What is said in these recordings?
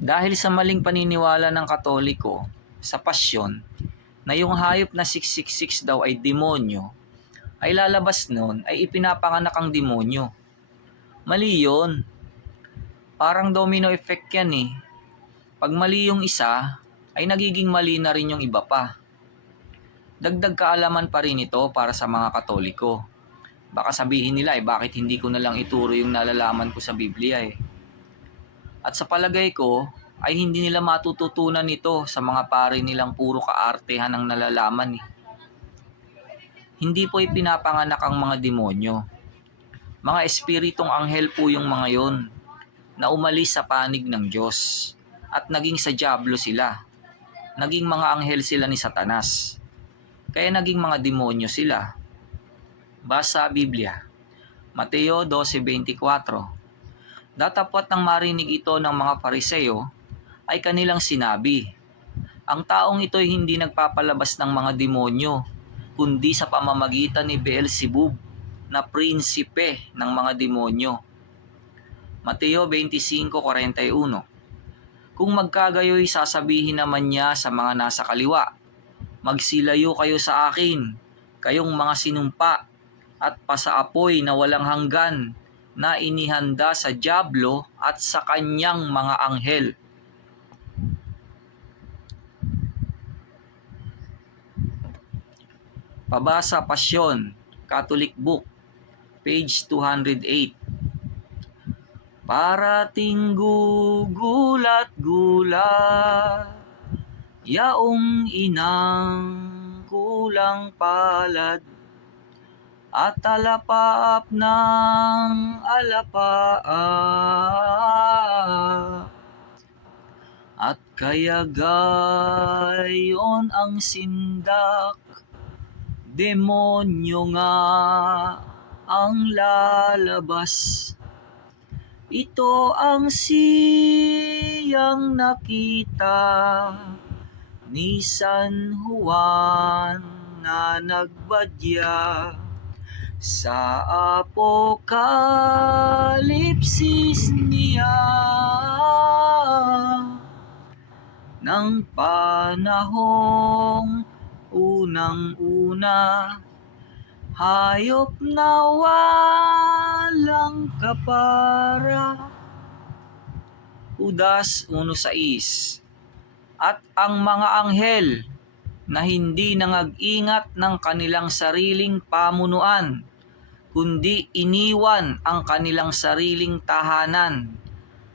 Dahil sa maling paniniwala ng Katoliko sa pasyon na yung hayop na 666 daw ay demonyo, ay lalabas nun ay ipinapanganak ang demonyo. Mali yun. Parang domino effect yan eh. Pag mali yung isa, ay nagiging mali na rin yung iba pa. Dagdag kaalaman pa rin ito para sa mga Katoliko. Baka sabihin nila eh bakit hindi ko na lang ituro yung nalalaman ko sa Biblia eh. At sa palagay ko, ay hindi nila matututunan ito sa mga pari nilang puro kaartehan ang nalalaman eh. Hindi po ipinapanganak ang mga demonyo. Mga espiritong anghel po yung mga yon na umalis sa panig ng Diyos at naging sa Diablo sila. Naging mga anghel sila ni Satanas. Kaya naging mga demonyo sila. Basa Biblia. Mateo 12.24 Datapwat nang marinig ito ng mga pariseo, ay kanilang sinabi, Ang taong ito ay hindi nagpapalabas ng mga demonyo, kundi sa pamamagitan ni Beelzebub, na prinsipe ng mga demonyo. Mateo 25.41 Kung magkagayoy sasabihin naman niya sa mga nasa kaliwa, Magsilayo kayo sa akin, kayong mga sinumpa, at pasaapoy na walang hanggan, na inihanda sa Diablo at sa kanyang mga anghel. Pabasa Pasyon, Catholic Book, page 208. Parating gugulat-gulat, yaong inang kulang palad, at alapaap ng alapaa. At kaya gayon ang sindak, demonyo nga ang lalabas. Ito ang siyang nakita ni San Juan na nagbadya sa apokalipsis niya ng panahong unang-una hayop na walang kapara. Udas 1.6 At ang mga anghel na hindi nangag-ingat ng kanilang sariling pamunuan, kundi iniwan ang kanilang sariling tahanan,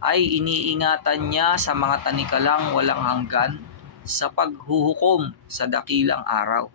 ay iniingatan niya sa mga tanikalang walang hanggan sa paghuhukom sa dakilang araw.